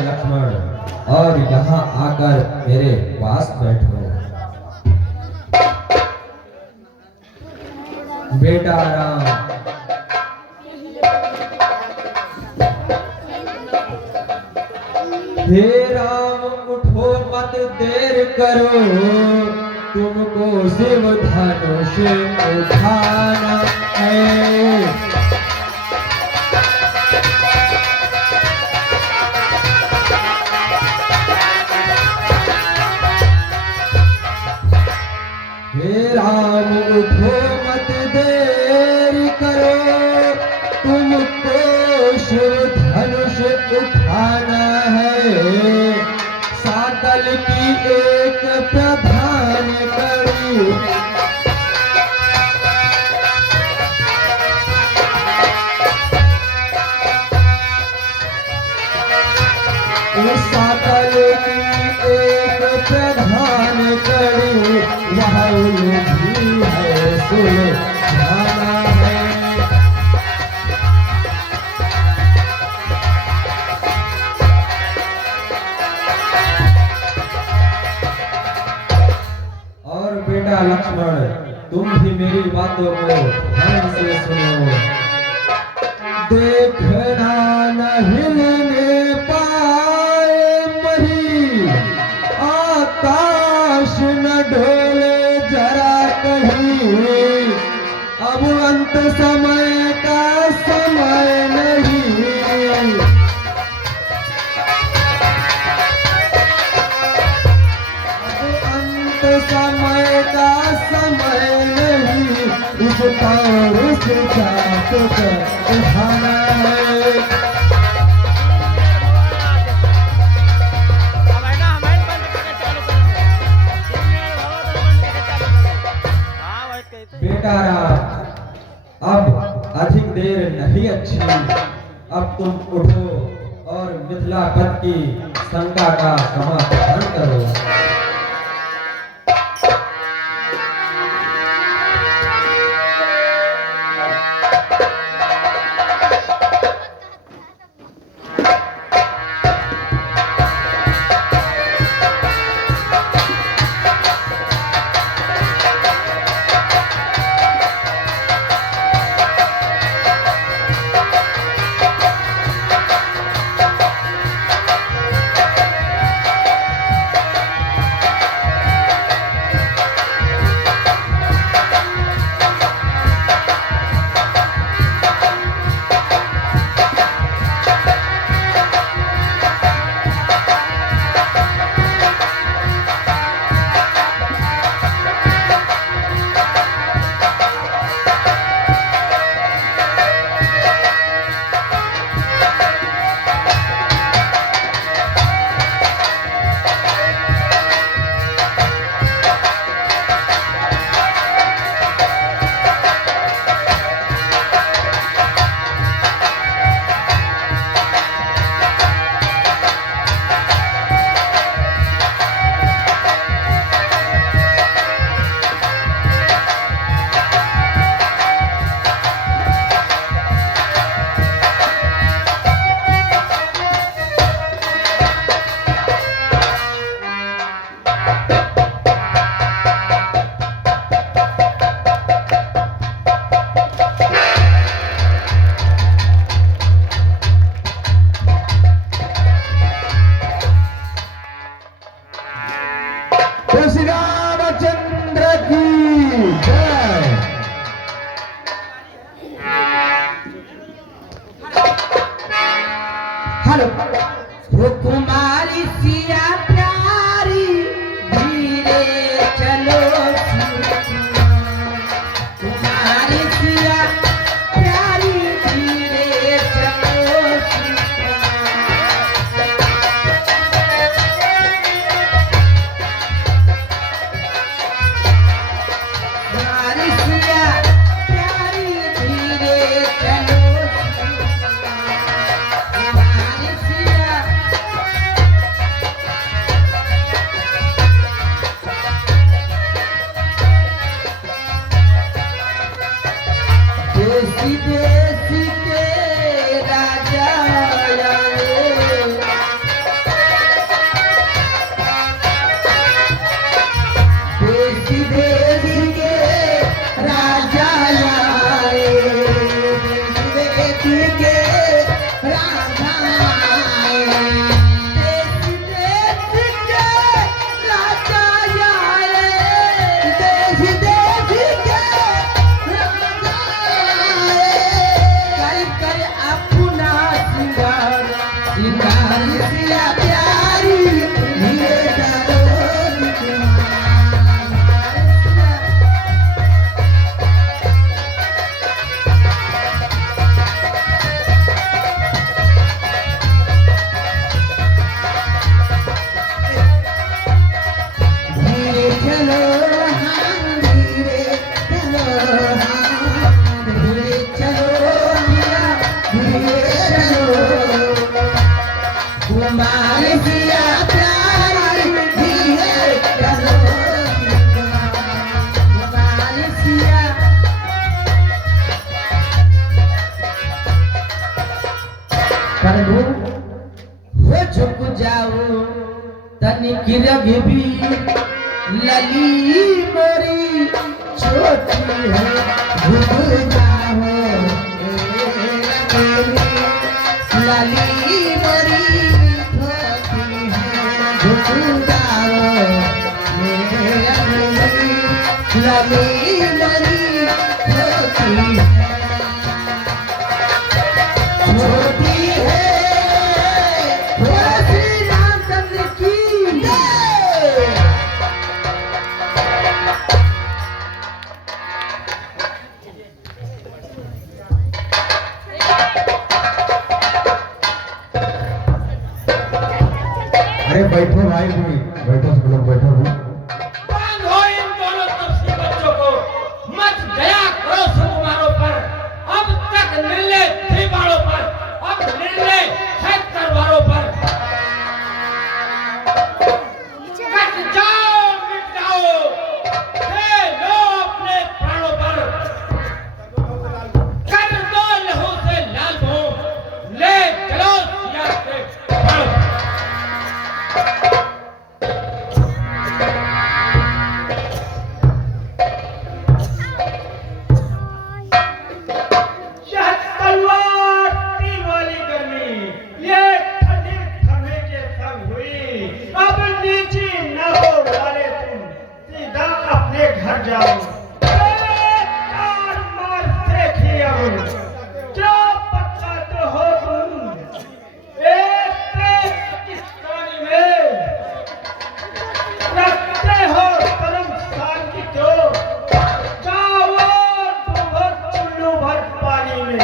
लक्ष्मण और यहाँ आकर मेरे पास बैठो। बेटा राम, हे राम उठो मत देर करो, तुमको शिव धनुष उठाना है। हे राम उठो मत देर करो, तुमको शिव धनुष उठाना है। सातल की एक प्रधान कड़ी, सातल की एक प्रधान कड़ी, वह भी है सुलझाना है। और बेटा लक्ष्मण, तुम भी मेरी बातों को ध्यान से सुनो। देखना न हिलने पाए मही, आकाश न डोले जरा कहीं। अब अंत समय का समय नहीं, अंत समय का समय नहीं। उस तार से चाट कर उठाना है। बेटा राम, अब अधिक देर नहीं अच्छी। अब तुम उठो और मिथिला पद की शंका का समाधान करो। श्री रामचंद्र की जय। हेलो, वो कुमारी सिया प्यारी, धीरे चलो कुमारी सिया प्यारी, धीरे चलो। कुमारी सिया प्यारी, धीरे चलो। कुमारी सिया देसी देसी के राजा आए, की रघबी लली मोरी छोटी है घुघुआ हो लली मोरी छोटी है घुघुआ हो लली मोरी छोटी है श्री रामचंद्र की जय। अरे बैठो भाई भी बैठो, सब लोग बैठो भी। बांधो इन दोनों तपसी बच्चों को, मत गया करो सुकुमारों पर। अब तक निर्णय थे बाड़ों पर, अब निर्णय है तलवारों पर। कट जाओ, मिट जाओ, दे लो अपने प्राणों पर। कर दो लहू से लाल भों, ले चलो सिया के बाणों पर। यह तलवार तीर वाली गर्मी, ये ठंडी थमे के संग हुई। अब नीची न हो वाले तुम, सीधा अपने घर जाओ। तार मार देखिए अब, क्या पकाते हो तुम एक पाकिस्तानी में। रखते हो कर्म साल की क्यों, जाओ तुम चुल्लू भर पानी में।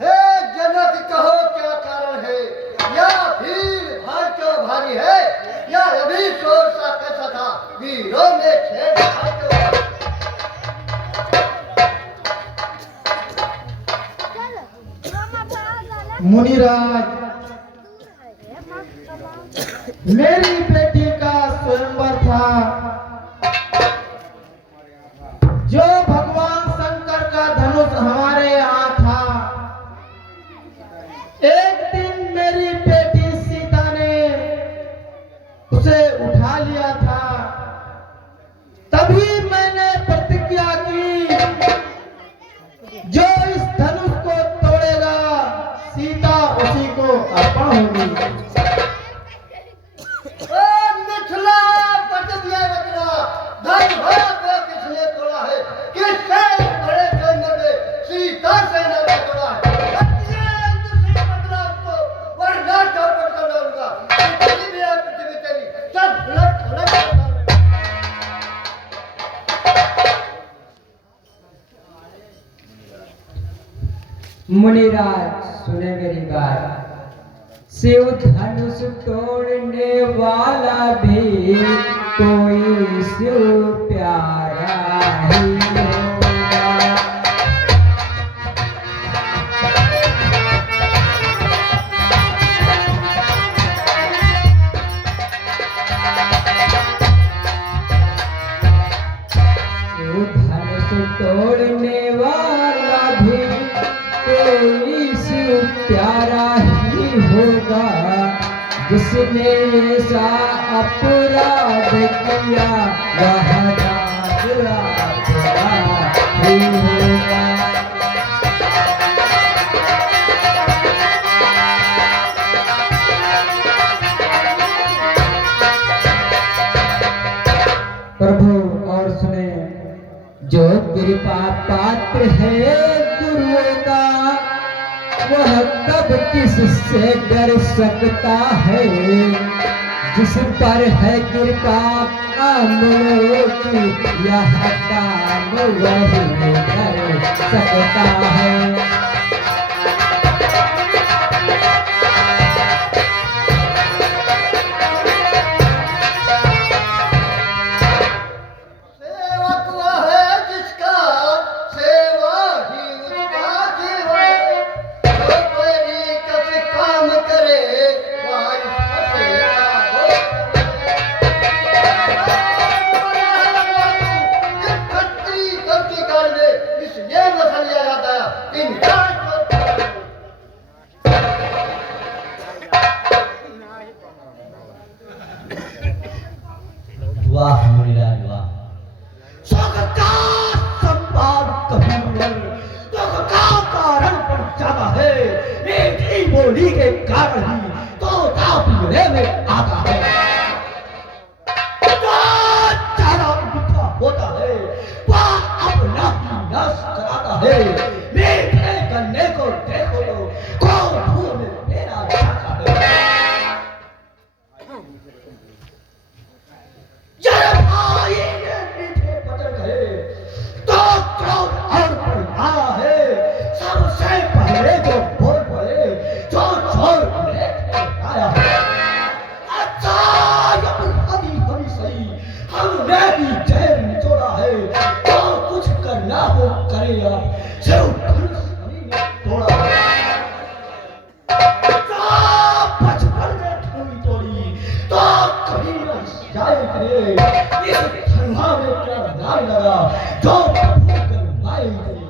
हे जनक कहो क्या कारण है, या भीड़ भाड़ क्यों भारी है, या अभी शोर सा कैसा था वीरों में छेड़छाड़ क्यों। मुनिराज, मेरी बेटी का स्वयंवर था, जो भगवान शंकर का धनुष हमारे यहाँ था। एक दिन मेरी बेटी सीता ने उसे उठा लिया था, तभी मैंने प्रतिज्ञा की, जो इस धनुष को तोड़ेगा सीता उसी को अर्पण होगी। ओ मिथिला पट दिया रखना, धन भरा को किसने तोड़ा है, किससे बड़े सैन्य में सीता सेना का तोड़ा है। अतिशय दूसरी बदलाव को वरना चौपट कर डालूंगा। पृथ्वी भी है, पृथ्वी तेरी, सब उलट उलट कर डालूंगा। मुनिराज सुने मेरी बात, शिव धनुष तोड़ने वाला भी कोई शिव प्यारा ही होगा। शिव धनुष तोड़ने वाला भी कोई शिव प्यारा ही होगा, जिसने ऐसा अपराध किया वह राजा ही होगा। प्रभु और सुने, जो कृपा पात्र है गुरुओं का, वह कब किससे डर सकता है। जिस पर है कृपा अमलों की, यह काम वही कर सकता है। सेवक वह है जिसका सेवा ही उसका जीवन, जो तेरी कस काम करे वह इसका सेवा हो। ये खट्टी गलती कर ले, इसलिए मसल लिया जाता है इनकार वाह मुनिराज वाह। सुख का संवाद कबूतर, दुख का कारण पर जाता है, मीठी बोली के कारण ही तोता पिंजरे में आता है। जो ज्यादा मीठा होता है वह अपना ही नाश कराता है। मीठे गन्ने को देखो तो कौन मुंह में मेरा जाता है। जब भाई ने मीठे वचन कहे तो क्रोध और बढ़ रहा है। सबसे पहले जो बोल पड़े जो छोड़ लेके आया है। अच्छा हमी हमी सही, हमने भी जहर निचोड़ा है, तो कुछ करना हो करे आप, सिर्फ धनुष हमी ने तोड़ा है। बचपन में थोड़ी तोड़ी तो कभी न जाए करे, इस धर्मा में क्या नाम लगा जो प्रभु करवाए करे।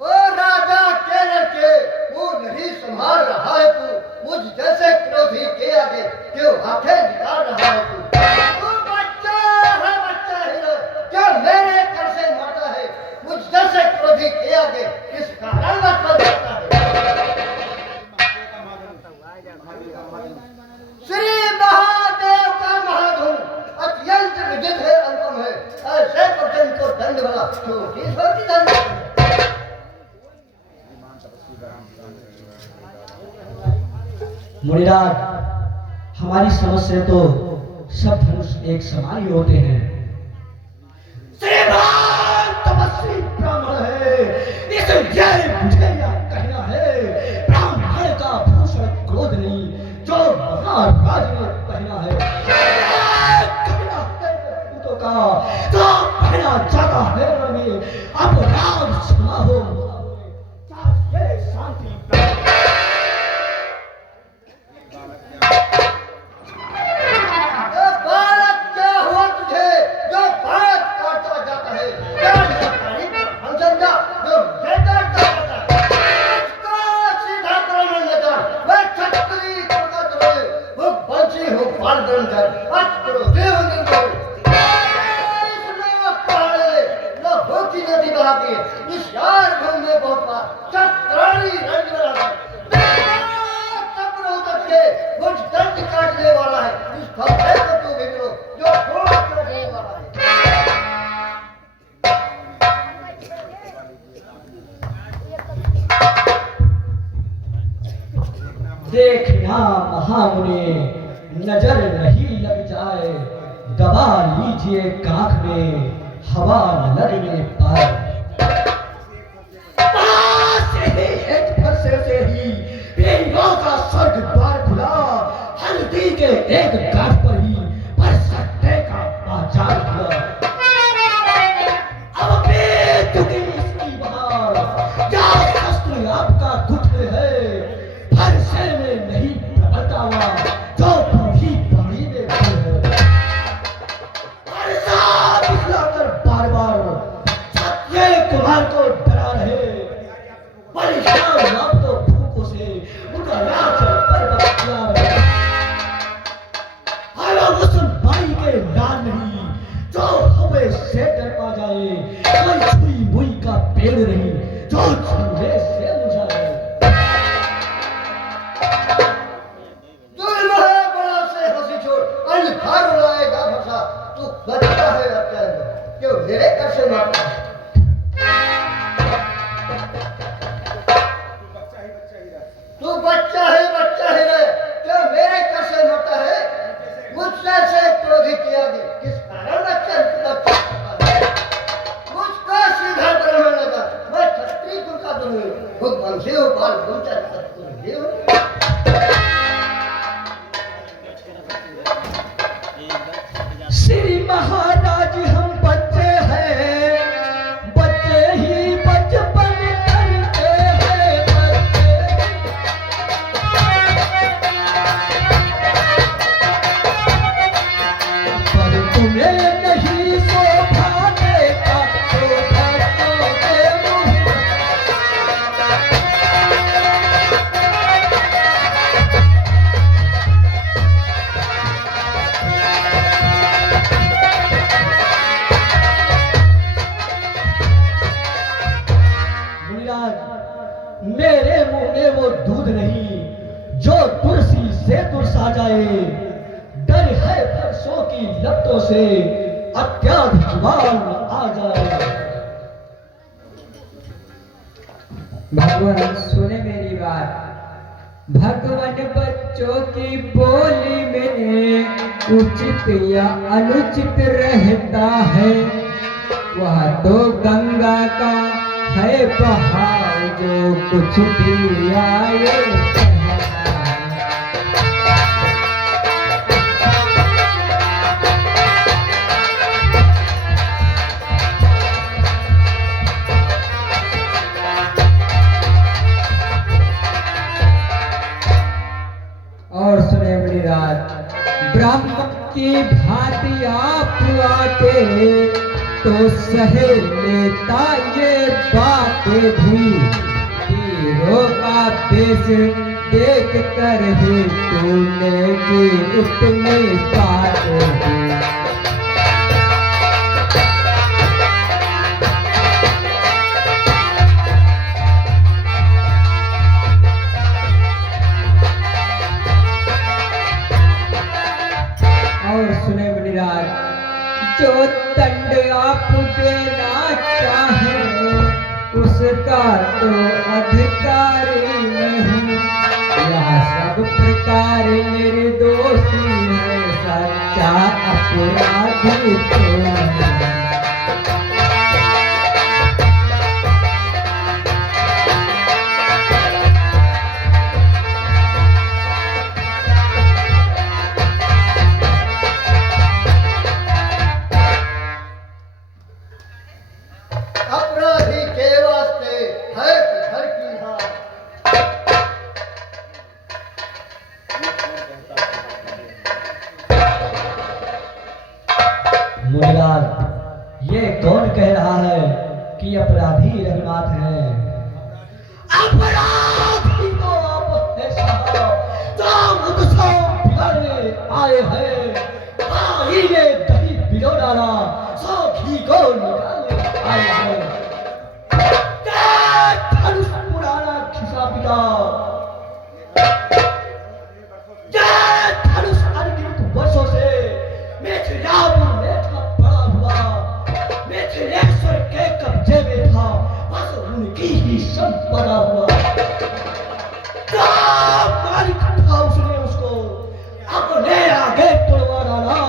ओ राजा के लड़के, वो नहीं संभाल रहा है तू, मुझ जैसे क्रोधी के आगे क्यों आंखें निकाल रहा है तू। तू बच्चा ही रह, क्या मेरे कर से मरता है, मुझ जैसे क्रोधी के आगे किस कारण मत जाता है। श्री महादेव का महाधुन अत्यंत विदित है, अनुपम है, ऐसे प्रजन को दंड भला छोटी छोटी दंड। मुनिराज, हमारी समझ से तो सब धनुष एक समान ही होते हैं। श्रीमान तपस्वी ब्राह्मण है, इसलिए मुझे यह कहना है, ब्राह्मण का भूषण क्रोध नहीं जो महाराज ने पहना है। कहना है पूतों का तो पहना जाता है रंगे, अब राम क्षमा हो शांति। बालक क्या हुआ तुझे जो बात काटता जाता है, क्या सरकारी हम समझा जो बेटा जाता है। इसका सीधा करो लगा, मैं छत्री करता रहे, वो बंसी हो बाल दर्द कर, अत्रो देव निर्भर। इस लोक पहाड़े न होती नदी बहाती, इस यार भूमि में बहुत बार छत्रारी रंग बना मुझ दर्द काटने वाला है, इस फंदे को तू बिगड़ो जो क्रोध काटने वाला है। देखना महामुनि नजर नहीं लग जाए, दबा लीजिए कांख में हवा न लगने पाए। एक फरसे से ही पीरों का स्वर्ग द्वार खुला, हल्दी के एक गांठ पर ही पर सट्टे का बाजार खुला। अब बेतुकी इसकी बहार, क्या शस्त्र आपका गुठ है, फरसे में नहीं प्रबलता हुआ जो बूढ़ी पानी में है। फरसा दिखलाकर बार बार क्षत्रिय कुमार को डरा रहे, परेशान आप तो भूखों से उनका राज पर बख्तिया रहे। हरा मुसलमानी के नाम नहीं जो हमें से डर पा जाए, कोई छुई मुई का पेड़ नहीं जो छुए से मुझाए। जुल्म है बड़ा से हंसी छोड़, अंधार उड़ाएगा फंसा, तू बचता है अत्याचार, क्यों मेरे कर से मारता है। तू बच्चा है भगवान से हो बाल पहुंचा सकते हो श्री महाराज हम बच्चे हैं, बच्चे ही बचपन करते हैं पर तुम्हें नहीं शोभा देता तो भक्तों के मुँह मेरे मुंह में वो दूध नहीं जो तुलसी से तुरसा जाए। डर है फरसों की लपटों से अत्याधिक बाल आ जाए। भगवान सुने मेरी बात। भगवान बच्चों की बोली में उचित या अनुचित रहता है, वह तो गंगा का है बहाव जो कुछ भी आए और सुने बड़ी रात। ब्राह्मण की भांति आप आते तो सहे लेता ये बातें भी। हीरो का देश देख कर ही तूने की इतनी बातें भी। और सुने बनिराज, जो दंड आप देना चाहे उसका तो अधिकारी नहीं। यह सब प्रकार निर्दोषी है, सच्चा अपराधी तो नहीं। अपराधी के वास्ते है घर की हार। मुनिलाल, ये कौन कह रहा है कि अपराधी रघुनाथ है? अपराधी तो आप है साहब, जो मुझसे बिगाड़ने आए हैं। आई ने दही बिलो डाला, सौ घी को निकालने आए हैं। धनुष पुराना खिसा पिता, धनुष अनगिनत वर्षों से मिथिलापुर में था पड़ा हुआ, मिथिलेश्वर के कब्जे में था, बस उनकी ही संपदा हुआ। मालिक था उसने उसको अपने आगे तोड़वा डाला।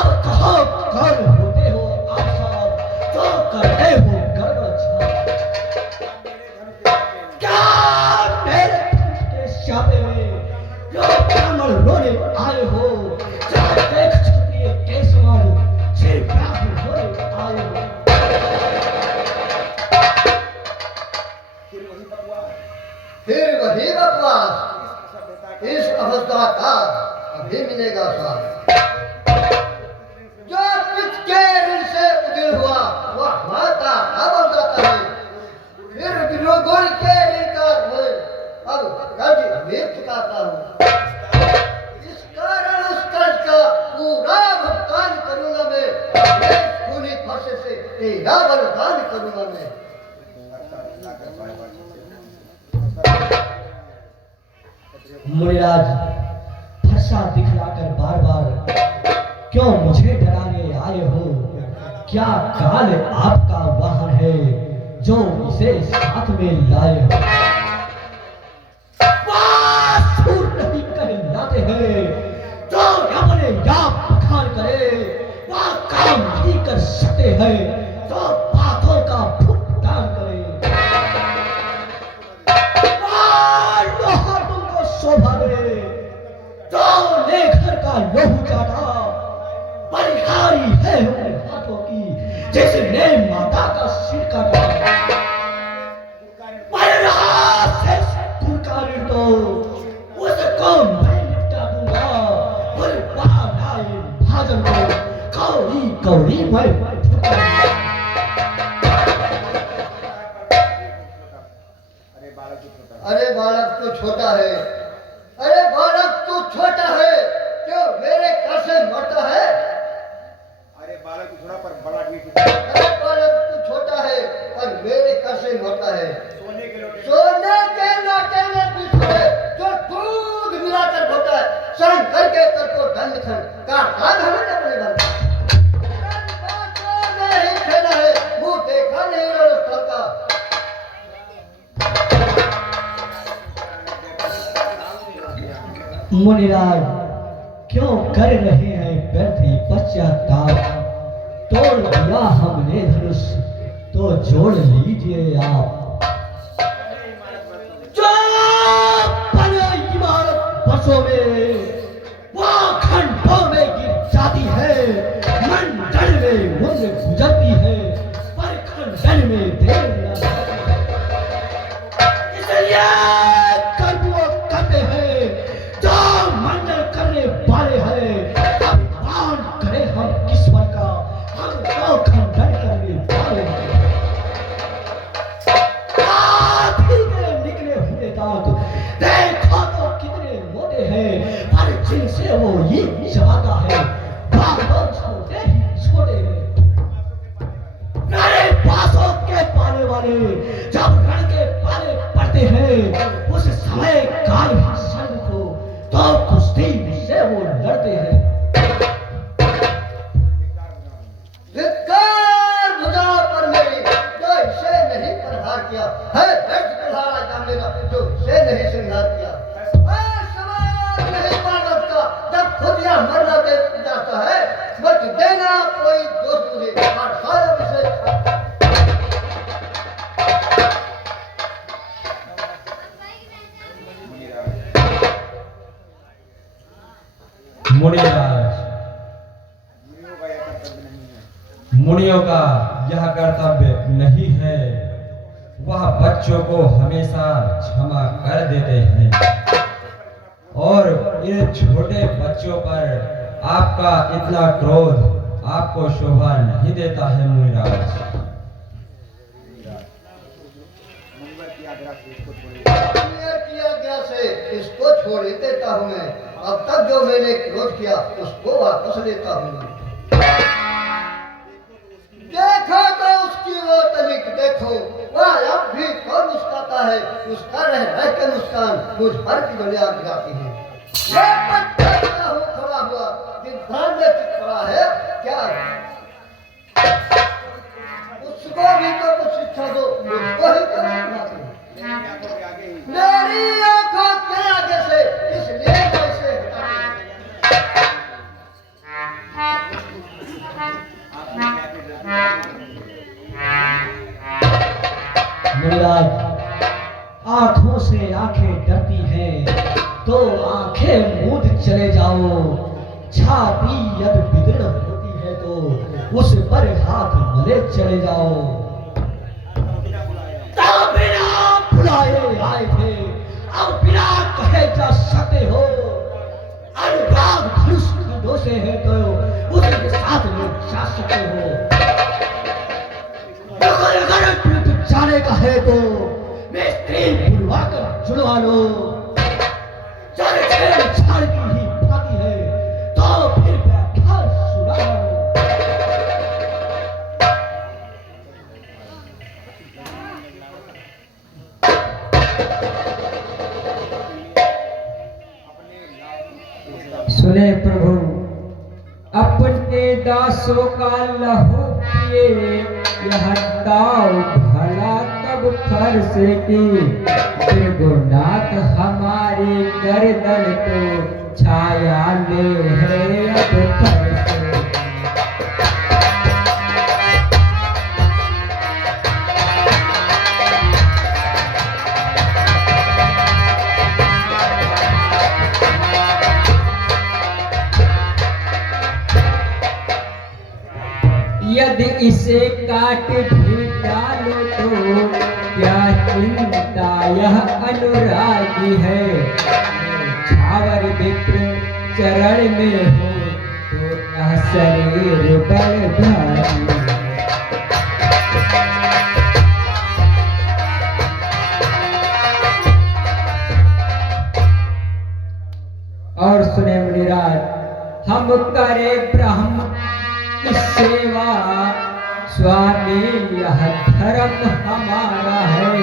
अब कहो कौन होते हो आप साहब, जो करते हो गड़बड़ साहब। क्या मेरे धनुष के शापे में जो ब्राह्मण रोने आए हो, क्या देख क्षत्रिय के समान श्री ब्राह्मण रोने आए हो? फिर वही बकवास, इस अवस्था का अभी मिलेगा स्वाद। जो पिछ के ऋण से उदिर हुआ वह माता बन जाता है। फिर गुण के ऋण का मैं अब कर्ज भी चुकाता हूँ। इस कारण उस कर्ज का पूरा भुगतान करूंगा मैं। अपने खूनी फरसे से तेरा बलिदान करूंगा मैं। मुनिराज, फरसा दिखलाकर बार बार क्यों मुझे डराने आए हो? क्या काल आपका वाहन है जो इसे साथ में लाए हो? सूर नहीं कहलाते हैं, जो अपने आप बखान करे, वह काम नहीं कर सकते हैं, तो बातों का भुगतान करे। अरे बालक तू छोटा है, अरे बालक तू छोटा है, क्यों मेरे घर से मरता है? अरे बालक तू थोड़ा पर बड़ा ठीक अरे बालक तू छोटा है और मेरे घर से मरता है। सोने के लोटे में बिस्कुट है जो दूध मिलाकर होता है, शरण करके कर को दंड खंड का हाथ हमें अपने बनता नहीं खेला है, मुंह देखा नहीं रहा का। मुनिराज क्यों कर रहे हैं व्यर्थ ही पश्चाताप? तोड़ दिया हमने धनुष तो जोड़ लीजिए आप। जो बने इमारत बसों में वो खंडों में गिर जाती है, मंडल में मुझे गुजरती है, पर खंडन में देर न लगती। इसलिए कर्म वो करते हैं जो मंडल करने वाले हैं। अभिमान करे हम किस्मत का, हम तो खंडन करने वाले हैं। हाथी के निकले हुए दांत देखो तो कितने मोटे हैं, पर जिनसे वो ये चबाता है बालों छोटे ही छोटे हैं। नए पासों के पाने वाले जब रण के पाले पड़ते हैं, उस समय काल ही शर्म को तो कुश्ती से वो लड़ते हैं। धिक्कार भुजा पर मेरी जो इसे नहीं प्रहार किया है, व्यर्थ प्रहार आजा मेरा जो इसे नहीं श्रृंगार किया। सवाल नहीं मानव का जब खुद यह मरना दे जाता है, मत देना कोई दोस्त मुझे और सारा विषय मुनिराज, मुनियों का यह कर्तव्य नहीं है, वह बच्चों को हमेशा क्षमा कर देते हैं और इन छोटे बच्चों पर आपका इतना क्रोध आपको शोभा नहीं देता है। मुनिराज, किया गया से इसको छोड़ ही देता हूँ मैं। अब तक जो मैंने क्रोध किया उसको वापस लेता हूँ। देखो तो उसकी वो तनिक देखो, वह अब भी कौन मुस्कुराता है, उसका रह के मुस्कान मुझ पर की दुनिया गिराती है। ये पत्थर का हूँ खड़ा हुआ, इंसान में चित पड़ा है क्या? उसको भी तो कुछ शिक्षा दो, मुझको ही तो सुनाती है। मेरी आंखों के आगे से इसलिए कैसे मुनिराज, आंखों से आंखें डरती हैं तो आंखें मूंद चले जाओ। छाती यदि विदीर्ण होती है तो उस पर हाथ मले चले जाओ। बिना बुलाए आए थे, अब बिना कहे जा सकते हो। अनुराग धनुष खंडों से है तो उसके साथ में जा सकते हो। अगर टूट जाने का है तो मिस्त्री बुलवा कर जुड़वा लो। जब छेड़छाड़ की ही बाती है तो फिर व्याख्या सुनाओ। सुने प्रभु, अपने दासों का लहू पिए, यह दाव भला तब फर्श की। त्रिगुणात हमारी गर्दन तो छाया ले है अब फर्श। यदि इसे काट भी डालो तो क्या चिंता, यह अनुरागी है। छावर विप्र चरण में हो तो यह शरीर बलधारी। हम करे ब्रह्म की सेवा, स्वामी यह धर्म हमारा है।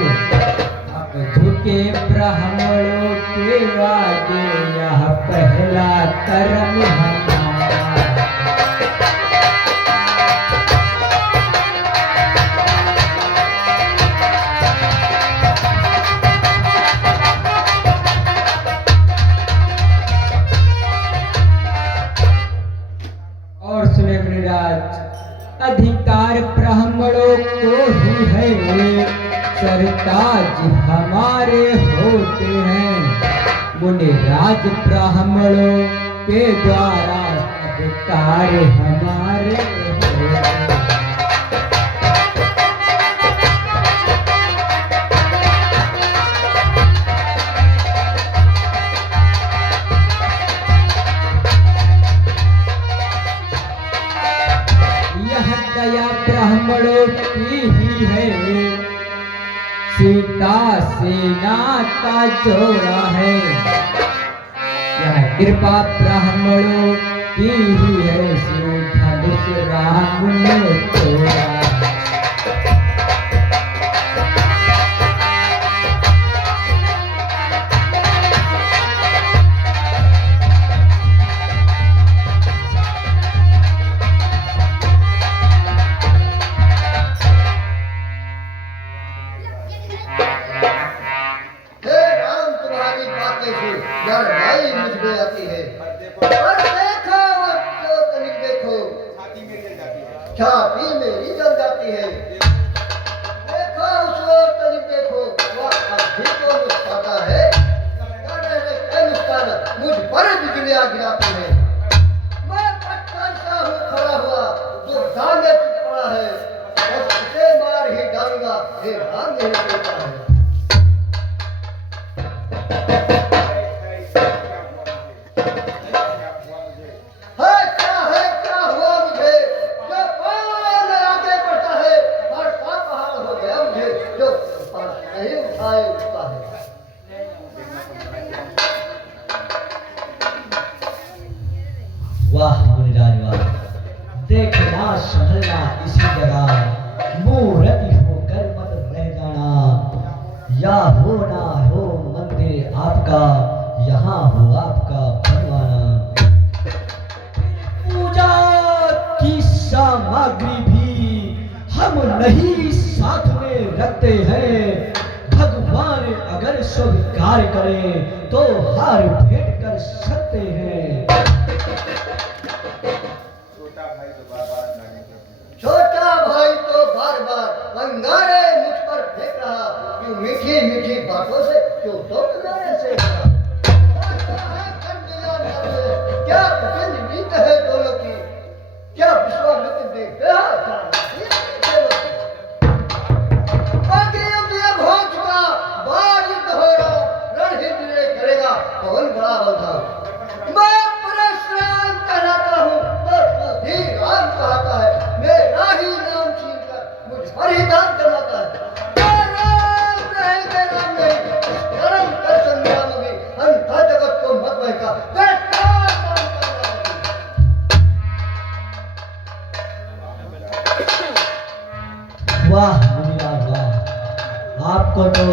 अब झुके ब्राह्मणों के आगे, यह पहला कर्म हमारा। और सुने मुनिराज, अधिकार ब्राह्मणों को ही है, सरताज हमारे होते हैं। मुनिराज ब्राह्मणों के द्वारा अधिकार हमारे होते हैं। यह दया ब्राह्मणों की ही है, सीता सेना का जोड़ा है। यह कृपा ब्राह्मणों की ही है, शिव धनुष राम ने तोड़ा। हे राम, तुम्हारी बातें से डरवाई मुझ में आती है। और देखो जो तनिक देखो, छाती मेरी जल जाती है। देखो उस ओर तनिक देखो, वह अभी तो मुस्कुराता है। मुस्कान मुझ पर बिजलियां गिराती है। मैं पत्थर सा हूँ खड़ा हुआ, जो सामने पड़ा है, बस उसे मार ही डालूंगा। हे राम, नहीं कहता है। क्या हुआ मुझे? जो पार आगे बढ़ता है, बढ़ता पहाड़ हो गया मुझे, जो पार नहीं उठाए उठता है। वाह मुनिराज वाह, देखना संभलना इसी जगह, मूर्ति होकर मत रह जाना। या हो ना हो मंदिर आपका, यहाँ हो आपका बनवाना। पूजा की सामग्री भी हम नहीं साथ में रखते हैं। भगवान अगर स्वीकार करें तो हार भेंट कर सकते हैं। छोटा भाई तो बार बार अंगारे मुझ पर फेंक रहा, क्यों मीठी मीठी बातों से, क्यों तो किनारे से। क्या कठिन नीत है दोनों की, क्या विश्वामित्र देखते हैं? हो चुका, बार युद्ध हो रहा, रण ही विजय करेगा, कौन बड़ा होगा। मैं परशुराम कहलाता हूँ, तो तू भी राम कहता है। मेरा ही नाम छीनकर मुझ पर ही दान करवाता है। राम रहेंगे, राम नहीं, कर्म कर संग्राम में अंधा जगत को मत बहका। बेकार काम करना। वाह मुनिराज वाह, आपको तो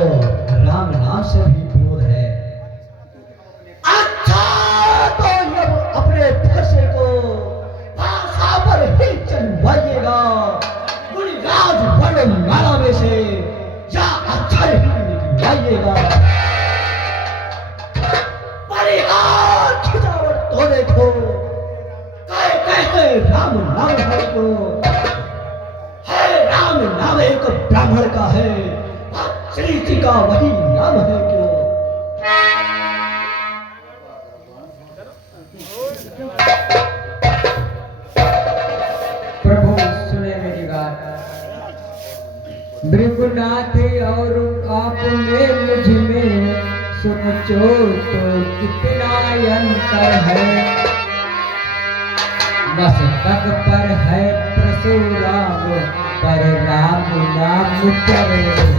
राम नाम से भी विरोध है। अच्छा तो अब अपने फैसले को भाषा पर ही चलवाइएगा। मुनिराज बड़े माला में से या अक्षर ही निकलवाइएगा। परिहार खिंचावट तो देखो, कहे राम नाम है को है, राम नाम एक ब्राह्मण का है, श्री जी का वही नाम है क्यों। प्रभु सुने मेरी बात, भृगुनाथ और आप में मुझ में सोचो तो कितना अंतर है। मस्तक पर है परशुराम, पर राम नाम करे।